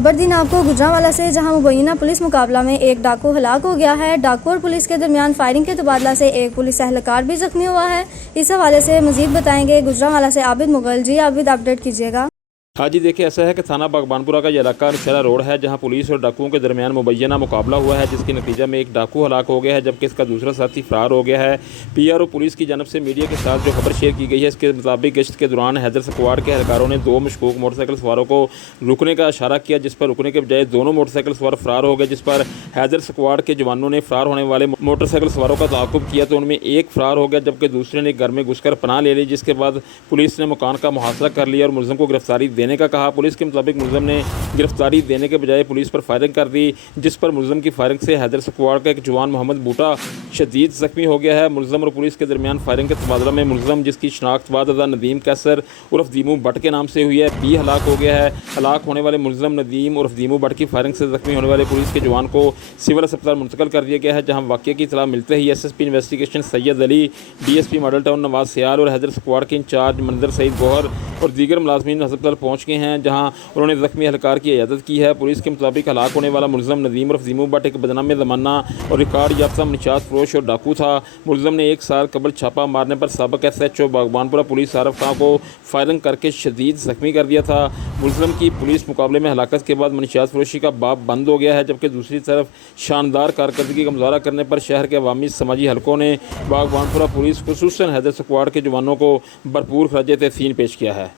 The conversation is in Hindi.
खबर दी आपको गुजरांवाला से, जहां मुबैना पुलिस मुकाबला में एक डाकू हलाक हो गया है। डाकू और पुलिस के दरमियान फायरिंग के तबादला से एक पुलिस एहलकार भी जख्मी हुआ है। इस हवाले से मजीद बताएंगे गुजरांवाला से आबिद मुगल। जी आबिद, अपडेट कीजिएगा। हाँ जी, देखिए ऐसा है कि थाना बागबानपुरा का ये इलाका नौशहरा रोड है, जहाँ पुलिस और डाकुओं के दरमियान मुबैना मुकाबला हुआ है, जिसके नतीजे में एक डाकू हलाक हो गया है, जबकि इसका दूसरा साथी फरार हो गया है। पीआरओ पुलिस की जानब से मीडिया के साथ जो खबर शेयर की गई है, इसके मुताबिक गश्त के दौरान हैदर स्क्वाड के एहलकारों ने दो मशकूक मोटरसाइकिल सवारों को रुकने का इशारा किया, जिस पर रुकने के बजाय दोनों मोटरसाइकिल सवार फरार हो गए, जिस पर हैदर स्क्वाड के जवानों ने फरार होने वाले मोटरसाइकिल सवारों का ताक़ुब किया तो उनमें एक फरार हो गया, जबकि दूसरे ने घर में घुसकर पनाह ले ली, जिसके बाद पुलिस ने मकान का मुहासरा कर लिया और मुलज़िम को गिरफ्तारी देने का कहा। पुलिस के मुताबिक मुलज़िम ने गिरफ्तारी देने के बजाय पुलिस पर फायरिंग कर दी, जिस पर मुलज़िम की फायरिंग से हैदर स्क्वाड का एक जवान मोहम्मद बूटा शदीद ज़ख्मी हो गया है। मुलज़िम और पुलिस के दरमियान फायरिंग के तबादला में मुलज़िम, जिसकी शनाख्त बाद नदीम कैसर उर्फ दीमू भट्ट के नाम से हुई है, भी हलाक हो गया है। हलाक होने वाले मुलज़िम नदीम उर्फ दीमू भट्ट की फायरिंग से ज़ख्मी होने वाले पुलिस के जवान को सिविल अस्पताल मुंतकिल कर दिया गया है, जहाँ वाक़े की इतला मिलते ही SSP investigation Syed Ali, DSP Model Town Nawaz Sial और हैदर स्क्वाड के इंचार्ज मंजर सईद गौहर और दीगर मुलाजमीन अस्पताल पहुँच गए हैं, जहाँ उन्होंने ज़ख्मी एहलकार की इयादत की है। पुलिस के मुताबिक हलाक होने वाला मुलज़िम नदीम उर्फ दीमू भट्ट एक बदनाम ज़माना और रिकॉर्ड याफ्ता मनशात फरोश और डाकू था। मुलज़िम ने एक साल कबल छापा मारने पर साबिक़ SHO बागबानपुरा पुलिस आरफ खां को फायरिंग करके शदीद ज़ख्मी कर दिया था। मुलज़िम की पुलिस मुकाबले में हलाकत के बाद मनशियात फरोशी का बाब बंद हो गया है, जबकि दूसरी तरफ शानदार कारकर्दगी का मुजाहरा करने पर शहर के अवामी समाजी हलकों ने बागबानपुरा पुलिस खुसूसन हैदर स्क्वाड के जवानों को भरपूर खराज तहसीन पेश किया है।